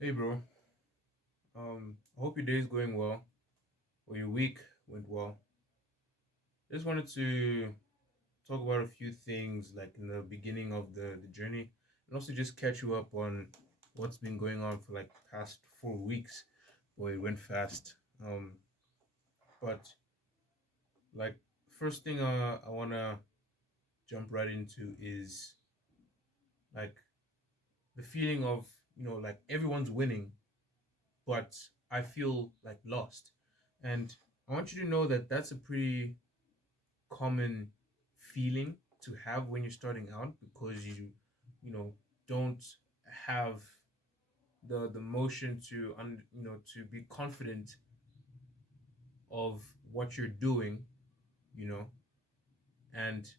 Hey bro, I hope your day is going well or your week went well. Just wanted to talk about a few things like in the beginning of the journey and also just catch you up on what's been going on for like past 4 weeks. Boy, it went fast. But like first thing I wanna jump right into is like the feeling of like everyone's winning, but I feel like lost. And I want you to know that that's a pretty common feeling to have when you're starting out because you don't have the motion to to be confident of what you're doing, you know and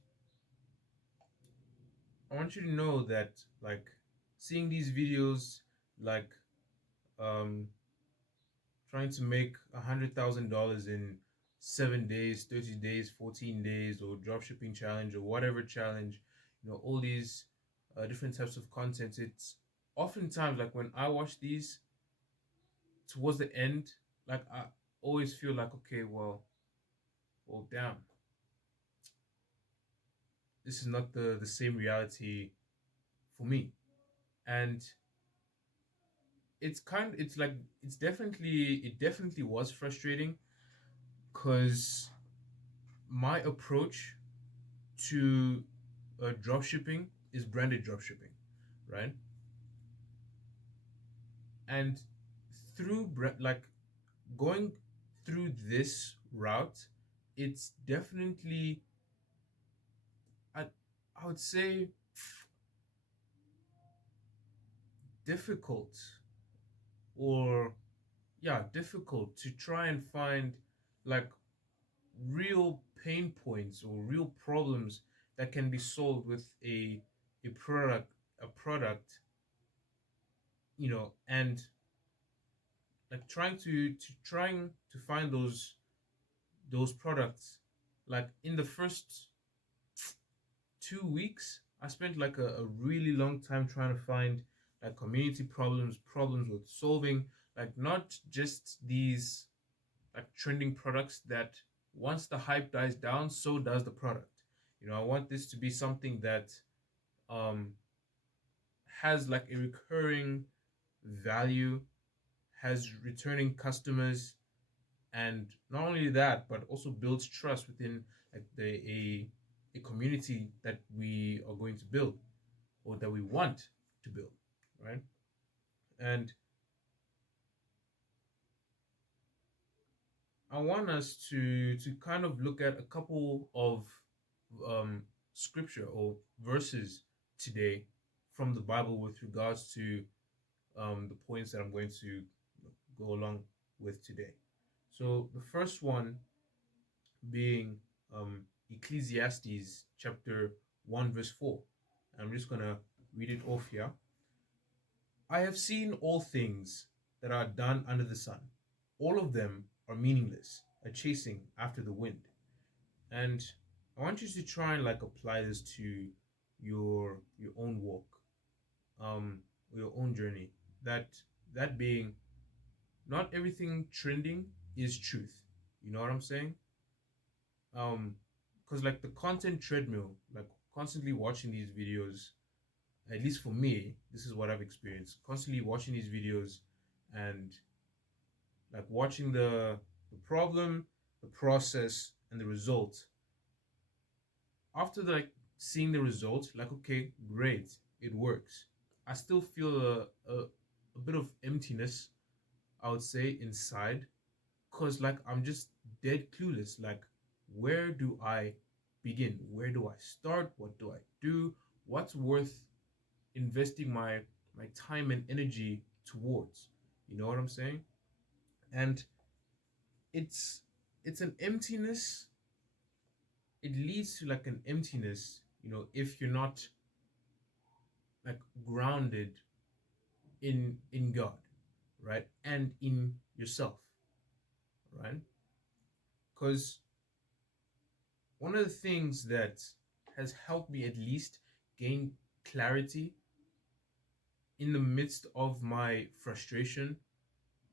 I want you to know that like seeing these videos, like um trying to make $100,000 in 7 days, 30 days, 14 days, or drop shipping challenge or whatever challenge, all these different types of content. It's oftentimes like when I watch these towards the end, like I always feel like, okay, well, damn, this is not the same reality for me. And it's like it definitely was frustrating because my approach to drop shipping is branded drop shipping, right? And like going through this route, it's definitely I, I would say difficult, or yeah, difficult to try and find like real pain points or real problems that can be solved with a product, and like trying to find those products. Like in the first 2 weeks I spent like a really long time trying to find like community problems with solving, like not just these like trending products that once the hype dies down, so does the product. I want this to be something that um has like a recurring value, has returning customers, and not only that but also builds trust within like a community that we are going to build or that we want to build, right? And I want us to kind of look at a couple of scripture or verses today from the Bible with regards to the points that I'm going to go along with today. So the first one being Ecclesiastes chapter 1 verse 4. I'm just gonna read it off here. I have seen all things that are done under the sun. All of them are meaningless, a chasing after the wind. And I want you to try and like apply this to your own walk, your own journey. That being, not everything trending is truth. You know what I'm saying? Because like the content treadmill, like constantly watching these videos, at least for me, this is what I've experienced. Constantly watching these videos and like watching the problem, the process, and the result. After like seeing the result, like okay, great, it works. I still feel a bit of emptiness, I would say, inside, because like I'm just dead clueless. Like, where do I begin? Where do I start? What do I do? What's worth investing my time and energy towards? You know what I'm saying? And it's it's an emptiness it leads to like an emptiness, if you're not like grounded in God, right? And in yourself, right? Because one of the things that has helped me at least gain clarity in the midst of my frustration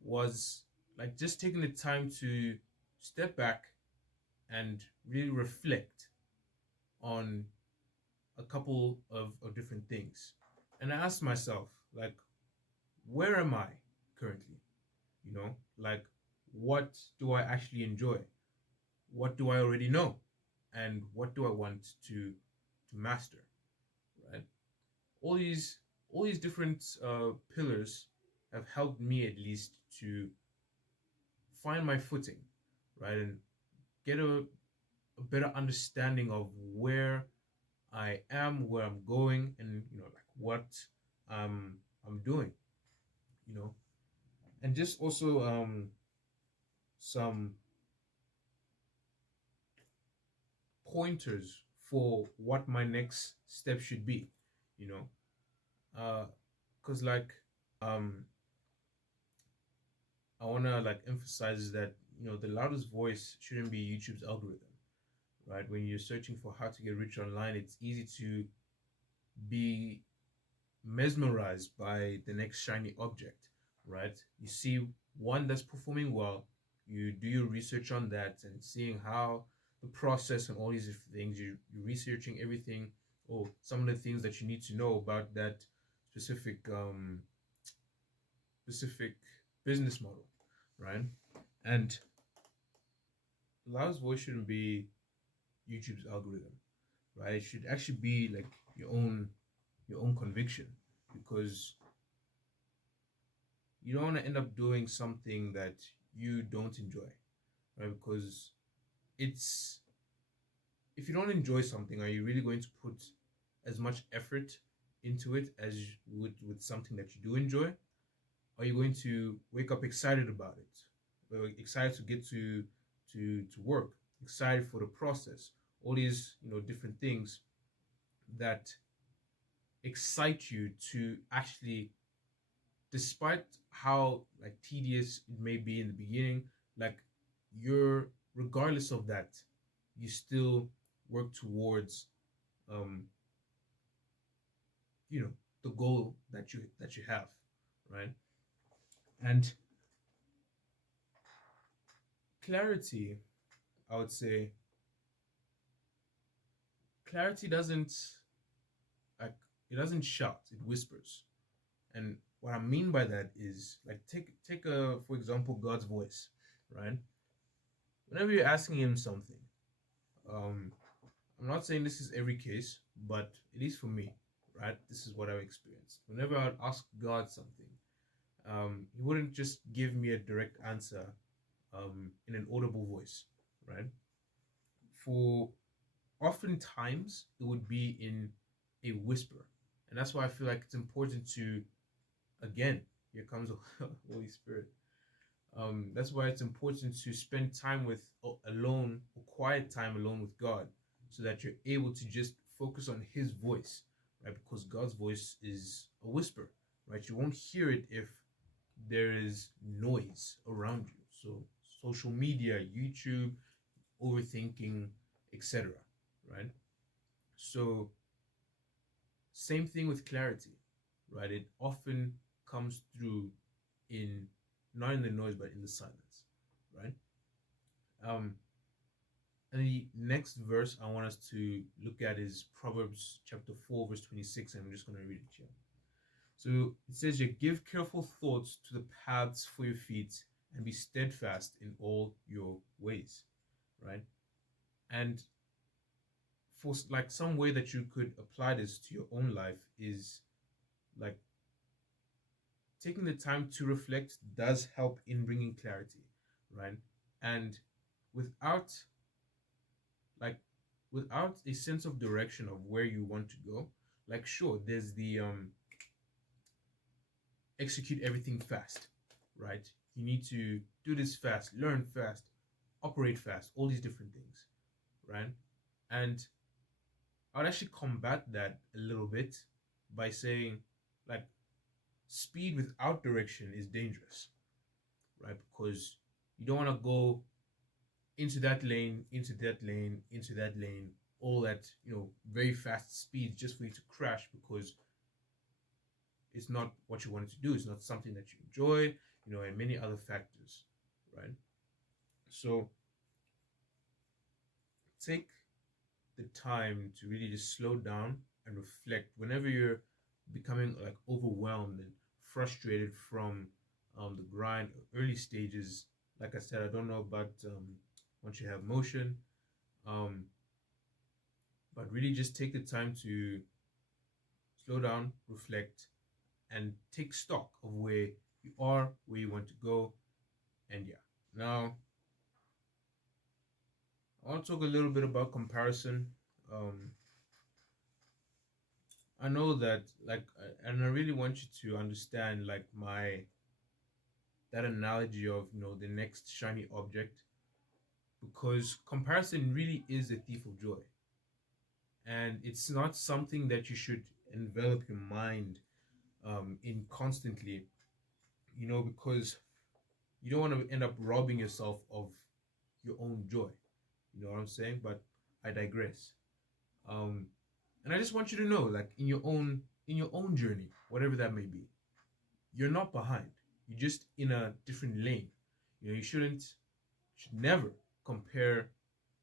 was like just taking the time to step back and really reflect on a couple of different things. And I asked myself, like, where am I currently? Like, what do I actually enjoy? What do I already know? And what do I want to master? Right? All these all these different pillars have helped me at least to find my footing, right? And get a better understanding of where I am, where I'm going, and like what I'm doing, you know, and just also some pointers for what my next step should be, you know, because like um I wanna like emphasize that the loudest voice shouldn't be YouTube's algorithm, right? When you're searching for how to get rich online, it's easy to be mesmerized by the next shiny object, right? You see one that's performing well, you do your research on that and seeing how the process and all these different things, you're researching everything or some of the things that you need to know about that specific specific business model, right? And loudest voice shouldn't be YouTube's algorithm, right? It should actually be like your own conviction, because you don't want to end up doing something that you don't enjoy, right? Because it's if you don't enjoy something, are you really going to put as much effort into it as you would with something that you do enjoy? Are you going to wake up excited about it, or excited to get to work, excited for the process, all these different things that excite you to actually, despite how like tedious it may be in the beginning, like you're regardless of that, you still work towards um you know the goal that you have, right? And clarity, I would say, clarity doesn't like it doesn't shout, it whispers. And what I mean by that is like take a for example God's voice, right? Whenever you're asking him something, um I'm not saying this is every case, but at least for me, right? This is what I've experienced. Whenever I'd ask God something, He wouldn't just give me a direct answer in an audible voice, right? For oftentimes, it would be in a whisper. And that's why I feel like it's important to, again, here comes the Holy Spirit. That's why it's important to spend time with alone, or quiet time alone with God, so that you're able to just focus on His voice, right? Because God's voice is a whisper, right? You won't hear it if there is noise around you. So social media, YouTube, overthinking, etc. Right? So same thing with clarity, right? It often comes through in not in the noise but in the silence, right? Um, and the next verse I want us to look at is Proverbs chapter 4, verse 26, and I'm just going to read it here. So it says, you give careful thoughts to the paths for your feet and be steadfast in all your ways, right? And for like some way that you could apply this to your own life is like taking the time to reflect does help in bringing clarity, right? And without like without a sense of direction of where you want to go, like sure, there's the execute everything fast, right? You need to do this fast, learn fast, operate fast, all these different things, right? And I'd actually combat that a little bit by saying, like, speed without direction is dangerous, right? Because you don't want to go into that lane, into that lane, into that lane, all at, very fast speeds just for you to crash because it's not what you wanted to do. It's not something that you enjoy, and many other factors, right? So take the time to really just slow down and reflect whenever you're becoming like overwhelmed and frustrated from the grind early stages. Like I said, I don't know about once you have motion, um, but really just take the time to slow down, reflect, and take stock of where you are, where you want to go, and yeah. Now, I want to talk a little bit about comparison. Um, I know that, like, and I really want you to understand, like, that analogy of, the next shiny object, because comparison really is a thief of joy. And it's not something that you should envelop your mind in constantly, because you don't want to end up robbing yourself of your own joy. You know what I'm saying? But I digress. Um, and I just want you to know, like, in your own journey, whatever that may be, you're not behind. You're just in a different lane. You should never compare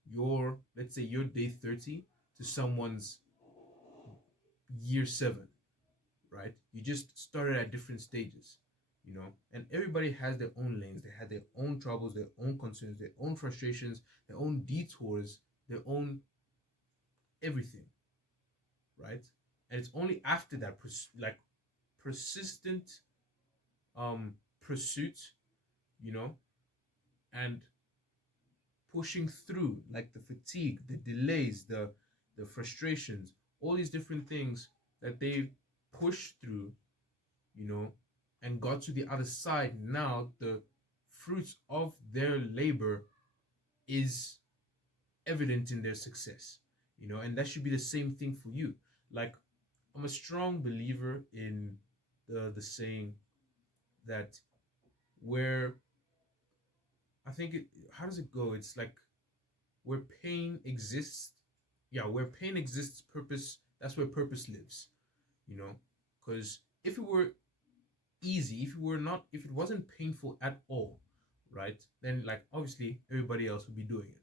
your, let's say, your day 30 to someone's year 7, right? You just started at different stages, and everybody has their own lanes. They had their own troubles, their own concerns, their own frustrations, their own detours, their own everything, right? And it's only after that, like, persistent pursuit, you know, and pushing through, like the fatigue, the delays, the frustrations, all these different things that they pushed through, you know, and got to the other side. Now the fruits of their labor is evident in their success, and that should be the same thing for you. Like, I'm a strong believer in the saying that, where I think how does it go? It's like, where pain exists, yeah, where pain exists, purpose, that's where purpose lives, you know? Because if it were easy, if it wasn't painful at all, right? Then, like, obviously everybody else would be doing it.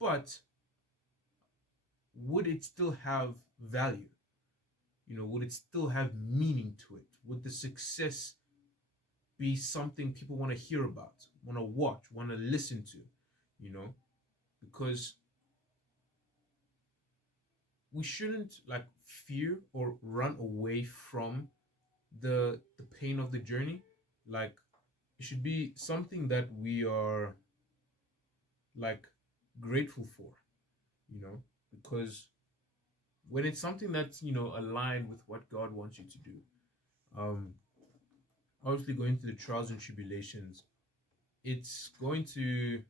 But would it still have value? Would it still have meaning to it? Would the success be something people want to hear about, want to watch, want to listen to, you know? Because we shouldn't, like, fear or run away from the pain of the journey. Like, it should be something that we are, like, grateful for, you know because when it's something that's, aligned with what God wants you to do, um obviously going through the trials and tribulations, it's going to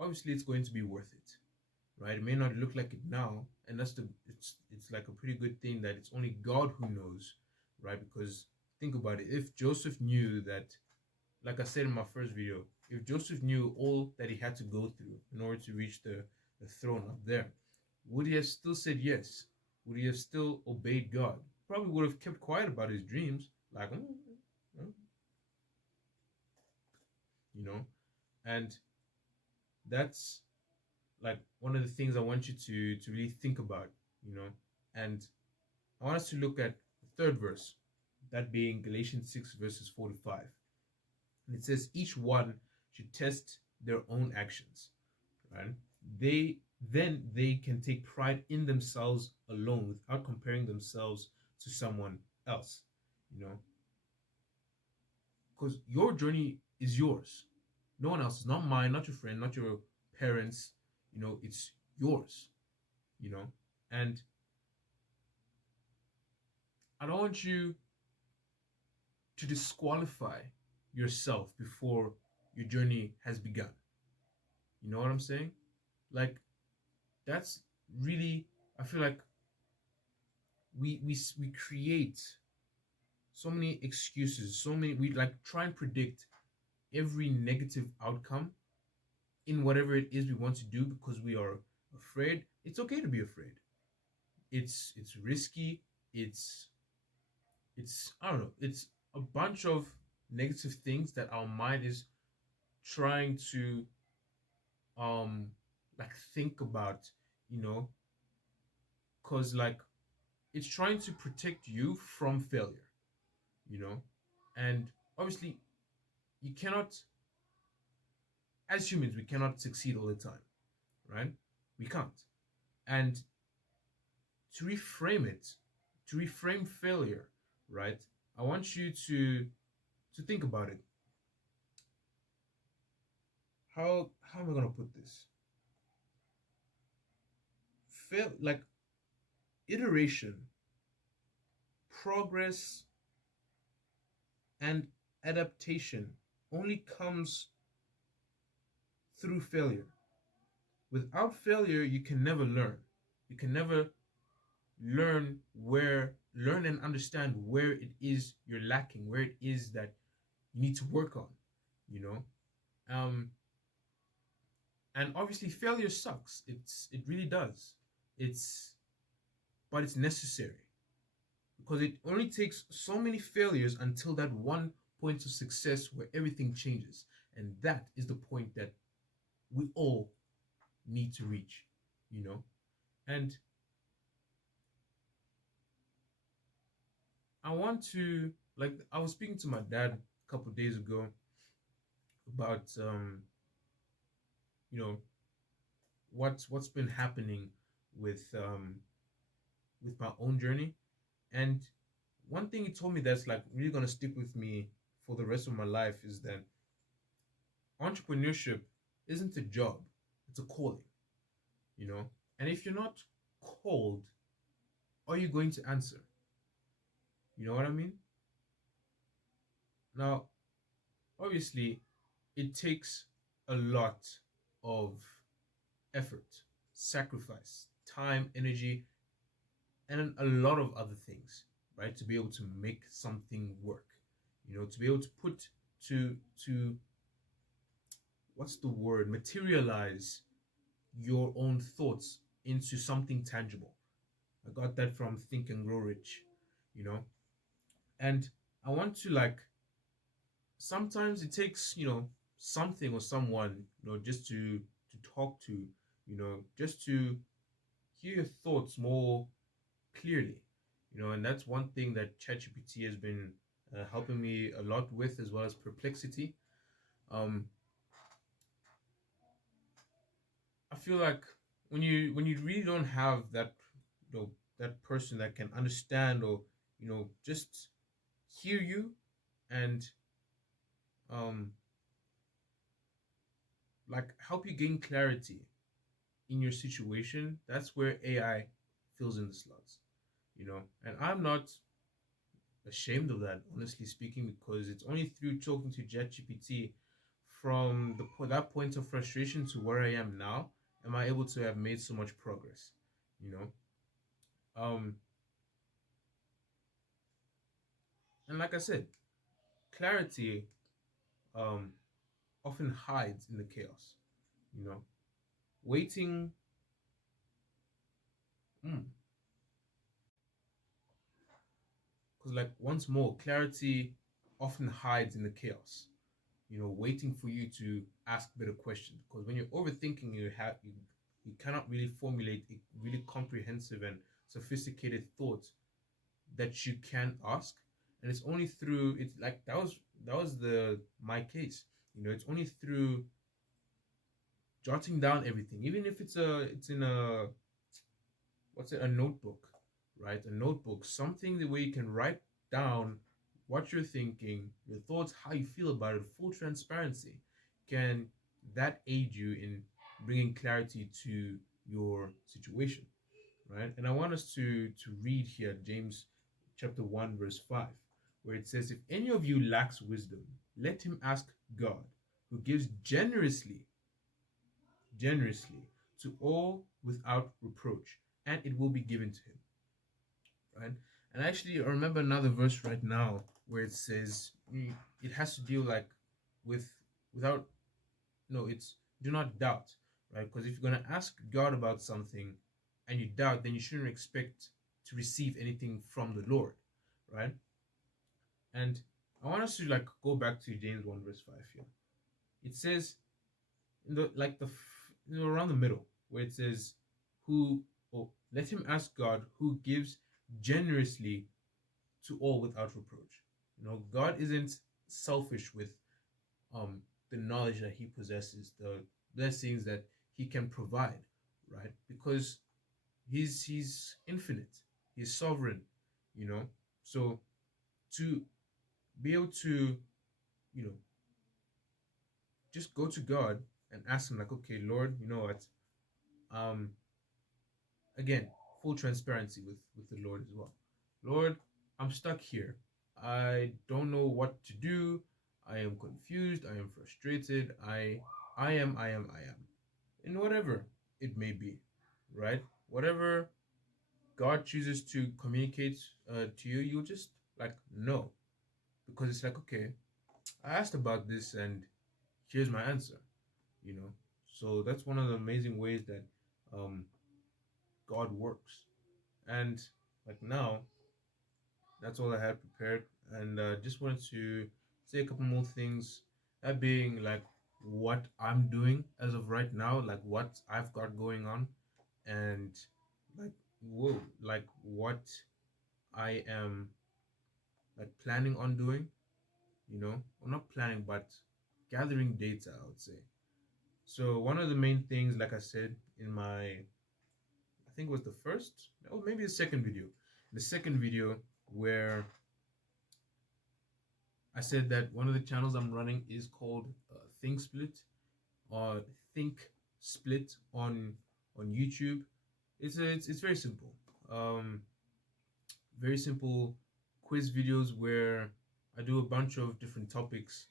it's going to be worth it, right? It may not look like it now, and it's like a pretty good thing that it's only God who knows, right? Because think about it. If Joseph knew that, like I said in my first video, if Joseph knew all that he had to go through in order to reach the throne up there, would he have still said yes? Would he have still obeyed God? Probably would have kept quiet about his dreams, like, mm, you know. And that's, like, one of the things I want you to really think about, you know. And I want us to look at the third verse, that being Galatians 6 verses 4 to 5. And it says, each one should test their own actions, right? They can take pride in themselves alone without comparing themselves to someone else, you know, because your journey is yours. No one else. It's not mine, not your friend, not your parents. It's yours, you know. And I don't want you to disqualify yourself before your journey has begun. You know what I'm saying? Like that's really, I feel like we create so many excuses, so many, we like try and predict every negative outcome in whatever it is we want to do because we are afraid. It's okay to be afraid. It's risky. It's it's I don't know. It's a bunch of negative things that our mind is trying to like think about, you know, cuz like it's trying to protect you from failure, you know? And obviously you cannot, as humans, we cannot succeed all the time, right? We can't. And to reframe it, to reframe failure, right? I want you to think about it. How am I gonna put this? Fail, like iteration, progress, and adaptation only comes through failure. Without failure, you can never learn. You can never learn and understand where it is you're lacking, where it is that you need to work on, you know? Um, and obviously failure sucks. It really does. It's but it's necessary because it only takes so many failures until that one point of success where everything changes. And that is the point that we all need to reach, you know? And I want to, like, I was speaking to my dad a couple of days ago about you know, what's been happening with my own journey. And one thing he told me that's like really gonna stick with me for the rest of my life is that entrepreneurship isn't a job, it's a calling, you know? And if you're not called, are you going to answer? You know what I mean? Now, obviously, it takes a lot of effort, sacrifice, time, energy, and a lot of other things, right? To be able to make something work, you know, to be able to put to what's the word? Materialize your own thoughts into something tangible. I got that from Think and Grow Rich, you know? And I want to like sometimes it takes, you know, something or someone, you know, just to talk to, you know, just to hear your thoughts more clearly, you know. And that's one thing that ChatGPT has been helping me a lot with, as well as Perplexity. um I feel like when you really don't have that, you know, that person that can understand or, you know, just hear you and um like help you gain clarity in your situation, that's where AI fills in the slots, you know. And I'm not ashamed of that, honestly speaking, because it's only through talking to ChatGPT from that point of frustration to where I am now am I able to have made so much progress, you know. um and like I said, clarity um often hides in the chaos, you know. Waiting, because like once more, clarity often hides in the chaos, you know, waiting for you to ask better questions. Because when you're overthinking, you cannot really formulate a really comprehensive and sophisticated thought that you can ask. And it's only through, it's like that was the my case, you know. It's only through jotting down everything, even if it's in a, what's it, a notebook, right? A notebook, something the way you can write down what you're thinking, your thoughts, how you feel about it, full transparency. Can that aid you in bringing clarity to your situation, right? And I want us to read here James chapter 1 verse 5, where it says, if any of you lacks wisdom, let him ask God, who gives generously to all without reproach, and it will be given to him. Right? And actually, I remember another verse right now where it says it has to deal like with without no, it's do not doubt, right? Because if you're gonna ask God about something and you doubt, then you shouldn't expect to receive anything from the Lord, right? And I want us to like go back to James 1 verse 5 here. It says in the like the around the middle where it says who oh let him ask God who gives generously to all without reproach. God isn't selfish with um the knowledge that he possesses, the blessings that he can provide, right? Because he's infinite, he's sovereign, you know. So to be able to, you know, just go to God and ask him like, okay, Lord, you know what? Um, again, full transparency with the Lord as well. Lord, I'm stuck here. I don't know what to do. I am confused. I am frustrated. I am. In whatever it may be, right? Whatever God chooses to communicate to you, you'll just like know because it's like, okay, I asked about this and here's my answer, you know. So that's one of the amazing ways that um, God works. And like now, that's all I had prepared, and just wanted to say a couple more things. That being like what I'm doing as of right now, like what I've got going on, and like whoa, like what I am like planning on doing. Well, not planning, but gathering data, I would say. So one of the main things, like I said in my, I think it was the first, or maybe the second video, where I said that one of the channels I'm running is called Think Split or Think Split on YouTube. It's very simple. Um, very simple quiz videos where I do a bunch of different topics,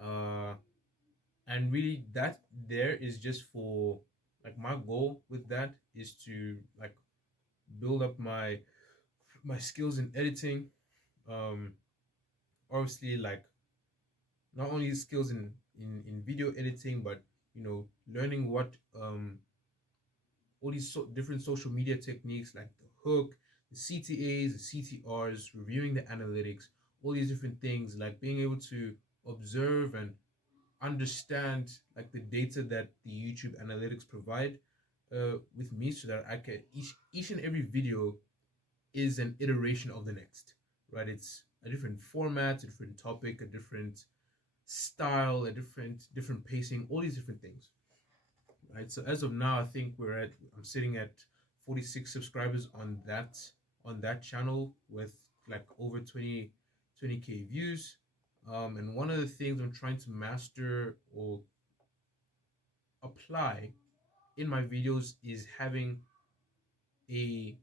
uh, and really that there is just for like my goal with that is to like build up my skills in editing. Um, obviously like not only skills in video editing, but learning what all these different social media techniques like the hook, the CTAs, the CTRs, reviewing the analytics, all these different things, like being able to observe and understand like the data that the YouTube analytics provide with me, so that I can each and every video is an iteration of the next, right? It's a different format, a different topic, a different style, a different pacing, all these different things, right? So as of now, I think I'm sitting at 46 subscribers on that channel with like over 20k views. And one of the things I'm trying to master or apply in my videos is having a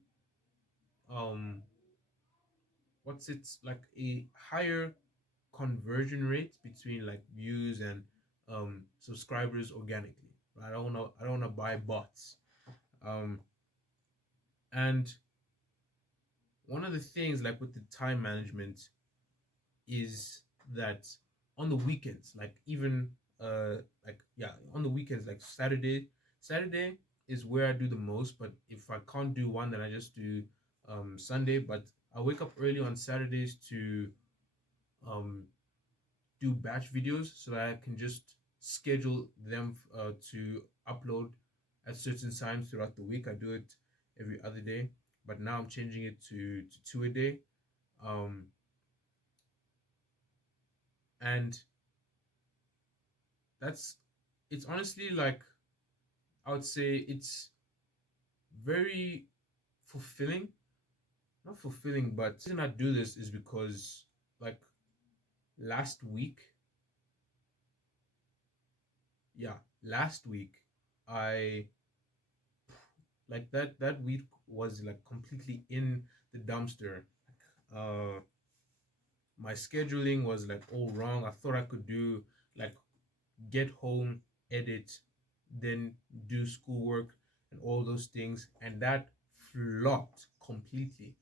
um what's it like a higher conversion rate between like views and subscribers organically, right? I don't want to buy bots. um and one of the things like with the time management is that on the weekends, like even like yeah, on the weekends, like Saturday is where I do the most, but if I can't do one, then I just do Sunday. But I wake up early on Saturdays to um do batch videos so that I can just schedule them to upload at certain times throughout the week. I do it every other day, but now I'm changing it to two a day. Um, and that's it's honestly like I would say it's very fulfilling. Not fulfilling, but the reason I do this is because like last week, yeah, last week I like that week was like completely in the dumpster. Uh, my scheduling was like all wrong. I thought I could do like get home, edit, then do schoolwork. and all those things, and that flopped completely.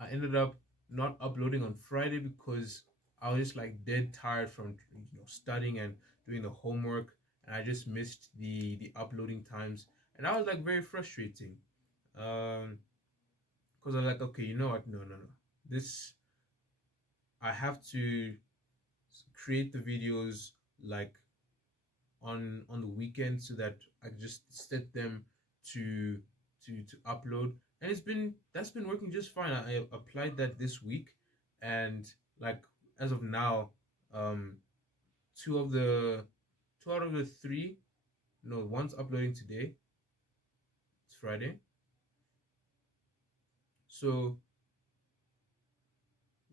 I ended up not uploading on Friday because I was just like dead tired from studying and doing the homework, and I just missed the uploading times, and that was like very frustrating. Because I was like, okay, you know what? No, no, no. This I have to create the videos like on the weekend so that I can just set them to to upload, and that's been working just fine. I applied that this week, and like as of now, um, two of the two out of the three, no, one's uploading today. It's Friday, so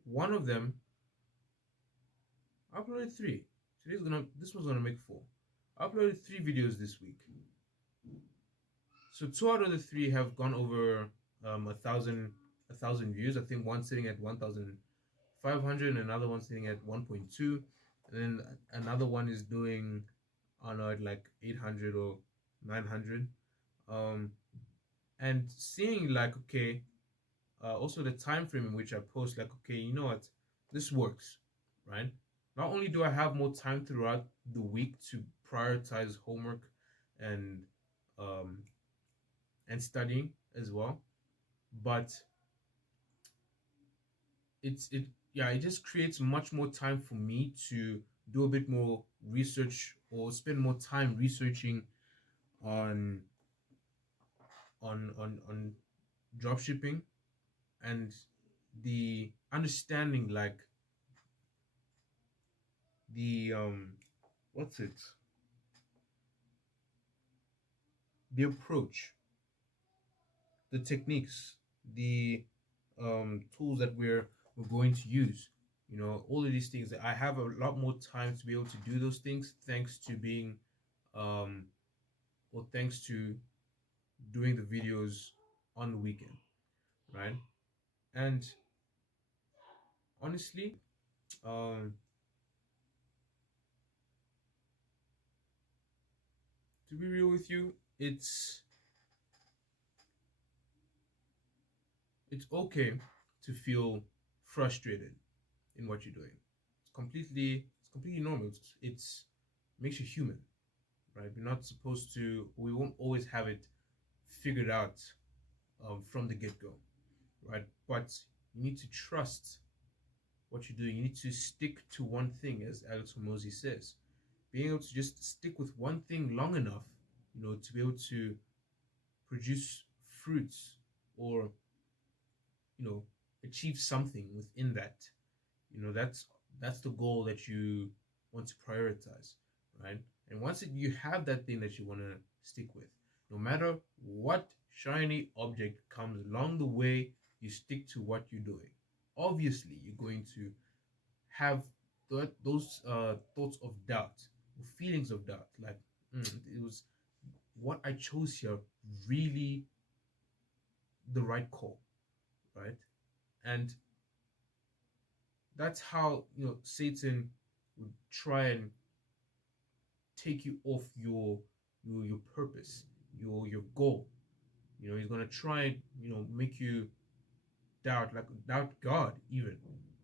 one of them I uploaded three. This one's gonna make four. I uploaded three videos this week. So two out of the three have gone over a thousand views. I think one's sitting at 1,500, and another one's sitting at 1.2, and then another one is doing on like 800 or 900. Um, and seeing like okay, also the time frame in which I post, like okay, you know what, this works, right? Not only do I have more time throughout the week to prioritize homework and um, and studying as well, but it yeah, it just creates much more time for me to do a bit more research or spend more time researching on on drop shipping and the understanding like the what's it the approach, the techniques, the tools that we're going to use. All of these things. I have a lot more time to be able to do those things thanks to being, um, or thanks to doing the videos on the weekend, right? And honestly, um, to be real with you, it's okay to feel frustrated in what you're doing. It's completely normal. It's makes you human, right? We're not supposed to. We won't always have it figured out from the get go, right? But you need to trust what you're doing. You need to stick to one thing, as Alex Hormozy says. Being able to just stick with one thing long enough, to be able to produce fruits or you know achieve something within that. That's the goal that you want to prioritize, right? And once you have that thing that you want to stick with, no matter what shiny object comes along the way, you stick to what you're doing. Obviously you're going to have those thoughts of doubt, feelings of doubt, like it was what I chose here really the right call, right? And that's how Satan would try and take you off your purpose, your goal. He's gonna try and make you doubt God, even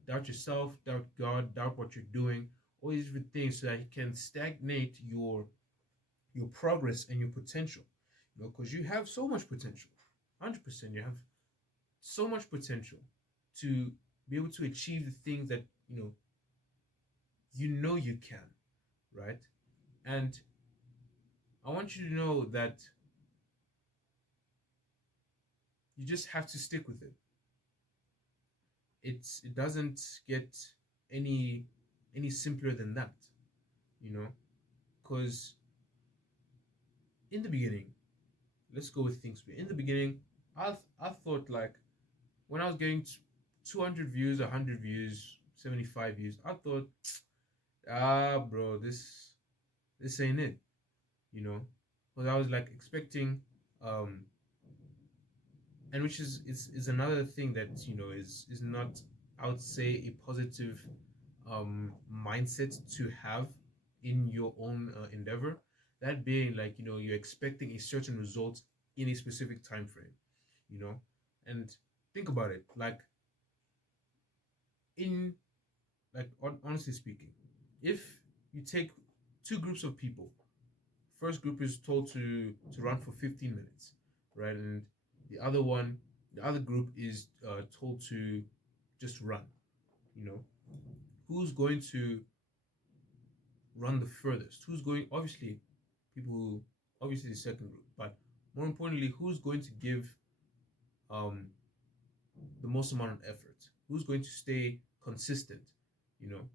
doubt yourself, doubt God, doubt what you're doing, all these different things, so that he can stagnate your progress and your potential. Because you have so much potential, 100%. You have so much potential to be able to achieve the things that you can, right? And I want you to know that you just have to stick with it. It doesn't get any simpler than that, you know, because in the beginning, let's go with things. In the beginning, I thought like when I was getting 200 views, 100 views, 75 views, I thought, bro, this ain't it, because I was like expecting um and which is another thing that is not, I would say, a positive mindset to have in your own endeavor. That being like you're expecting a certain result in a specific time frame, you know. And think about it, like in honestly speaking, if you take two groups of people, first group is told to run for 15 minutes, right? And the other one, the other group is told to just run, you know. Who's going to run the furthest? Who's going, obviously, people who, obviously the second group, but more importantly, who's going to give um the most amount of effort? Who's going to stay consistent? You know,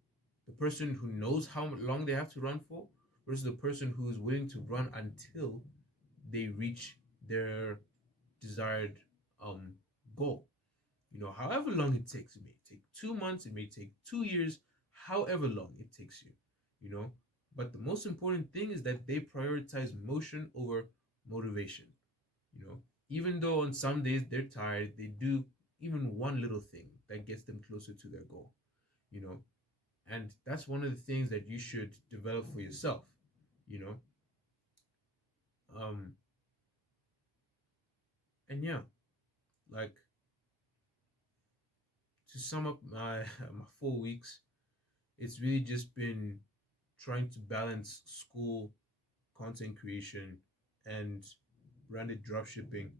the person who knows how long they have to run for versus the person who is willing to run until they reach their desired um goal. You know, however long it takes, it may take 2 months, it may take 2 years, however long it takes you, you know. But the most important thing is that they prioritize motion over motivation, you know. Even though on some days they're tired, they do even one little thing that gets them closer to their goal, you know. And that's one of the things that you should develop for yourself, you know. Um, and yeah, like to sum up my my 4 weeks, it's really just been trying to balance school, content creation, and branded dropshipping.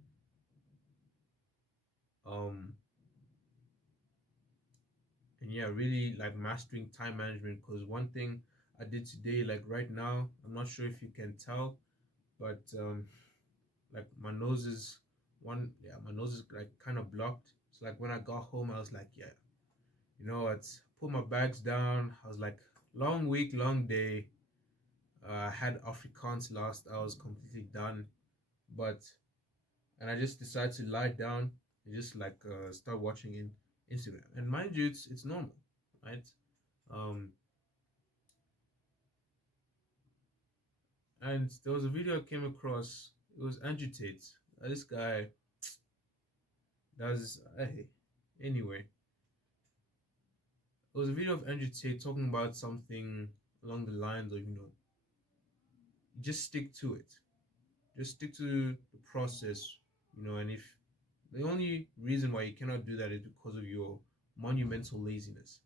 Um, and yeah, really like mastering time management. Because one thing I did today, like right now, I'm not sure if you can tell, but like my nose is my nose is like kind of blocked. So like when I got home, I was like, yeah, you know what? Put my bags down. I was like, long week, long day. I had Afrikaans last. I was completely done, but and I just decided to lie down and just like start watching in Instagram. And mind you, it's normal, right? Um, and there was a video I came across. It was Andrew Tate. This guy does. Anyway, it was a video of Andrew Tate talking about something along the lines of, just stick to it. Just stick to the process, and if the only reason why you cannot do that is because of your monumental laziness.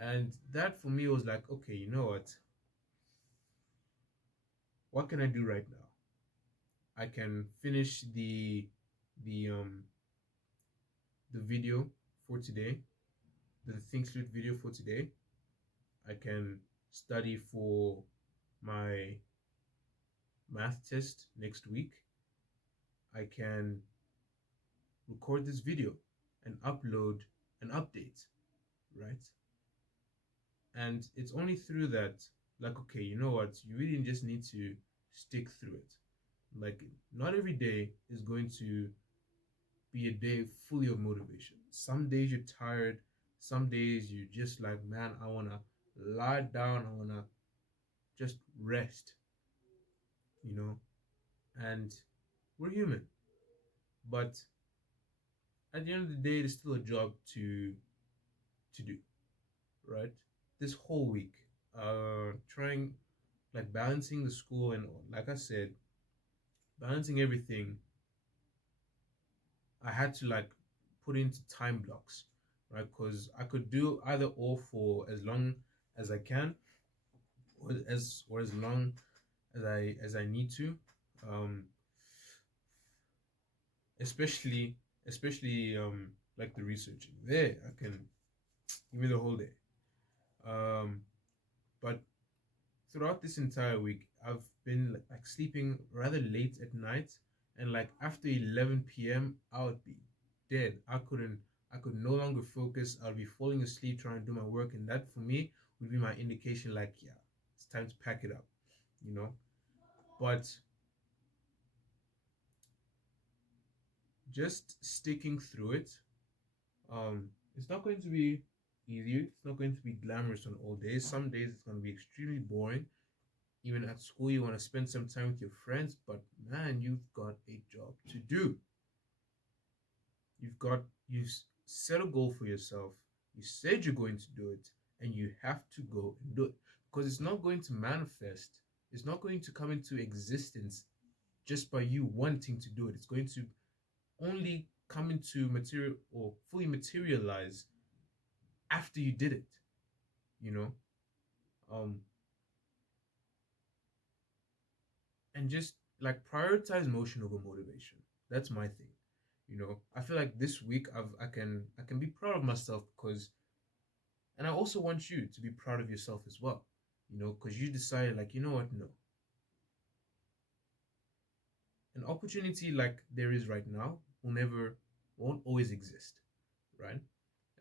And that for me was like, okay, you know what can I do right now? I can finish the the video for today, the Think Sleuth video for today. I can study for my math test next week. I can record this video and upload an update, right? And it's only through that, like, okay, you know what? You really just need to stick through it. Like, not every day is going to be a day fully of motivation. Some days you're tired. Some days you're just like, man, I want to lie down. I want to just rest, you know? And we're human. But at the end of the day, there's still a job to do, right? This whole week, trying, like, balancing the school and, like I said, balancing everything. I had to like put into time blocks, right? Because I could do either or for as long as I can, or as long as I need to. Um, especially like the researching. There, I can give me the whole day. Um, but throughout this entire week, I've been like sleeping rather late at night, and like after 11 p.m., I would be dead. I could no longer focus. I'll be falling asleep trying to do my work, and that for me would be my indication, like, yeah, it's time to pack it up, you know. But just sticking through it, it's not going to be easy. It's not going to be glamorous on all days. Some days it's going to be extremely boring. Even at school, you want to spend some time with your friends, but man, you've got a job to do. You set a goal for yourself. You said you're going to do it, and you have to go and do it because it's not going to manifest. It's not going to come into existence just by you wanting to do it. It's going to only come into material or fully materialize after you did it, you know? Um, and just like prioritize motion over motivation. That's my thing. I feel like this week I can be proud of myself because, and I also want you to be proud of yourself as well, because you decided, like, you know what, no, an opportunity like there is right now won't always exist, right?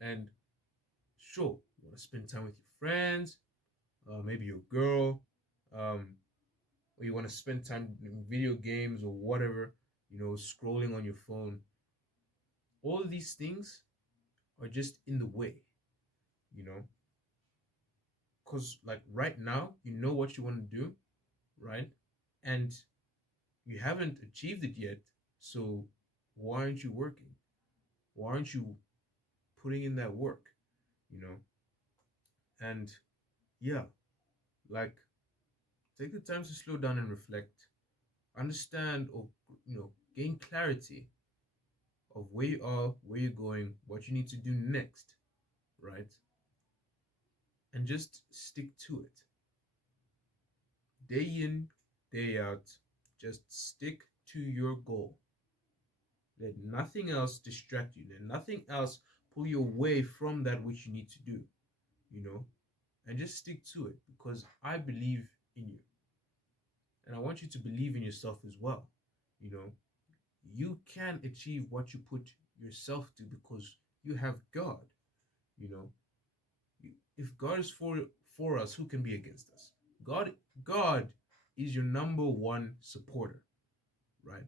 And sure, you want to spend time with your friends, maybe your girl, um, or you want to spend time in video games or whatever, scrolling on your phone. All these things are just in the way, you know, because like right now, you know what you want to do, right? And you haven't achieved it yet. So why aren't you working? Why aren't you putting in that work, you know? And yeah, like take the time to slow down and reflect, understand, or gain clarity of where you are, where you're going, what you need to do next, right? And just stick to it. Day in, day out, just stick to your goal. Let nothing else distract you. Let nothing else pull you away from that which you need to do, you know? And just stick to it because I believe in you. And I want you to believe in yourself as well. You know, you can achieve what you put yourself to because you have God, you know. If God is for us, who can be against us? God God is your number one supporter, right?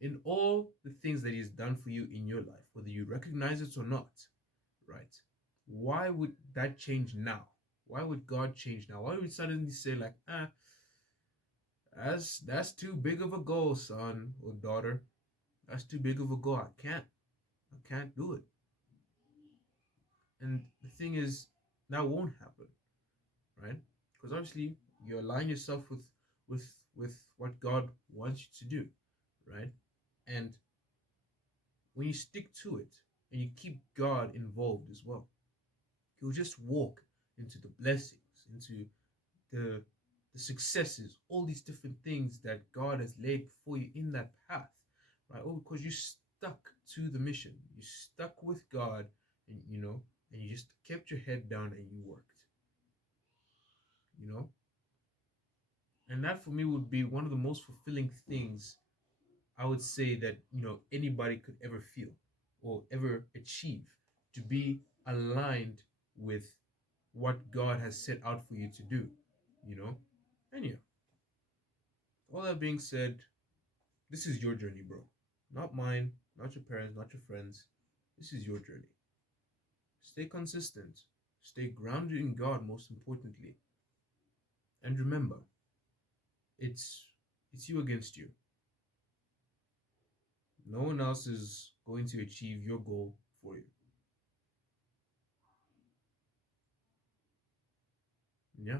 In all the things that He's done for you in your life, whether you recognize it or not, right? Why would that change now? Why would God change now? Why would we suddenly say like, that's too big of a goal, son or daughter. That's too big of a goal. I can't do it. And the thing is, that won't happen, right? Because obviously you align yourself with what God wants you to do, right? And when you stick to it and you keep God involved as well, He'll just walk into the blessings, into the the successes, all these different things that God has laid before you in that path, right? All because you stuck to the mission, you stuck with God, and and you just kept your head down and you worked, you know. And that for me would be one of the most fulfilling things I would say that anybody could ever feel or ever achieve, to be aligned with what God has set out for you to do, you know. And yeah, all that being said, this is your journey, bro. Not mine, not your parents, not your friends. This is your journey. Stay consistent. Stay grounded in God, most importantly. And remember, it's you against you. No one else is going to achieve your goal for you. Yeah.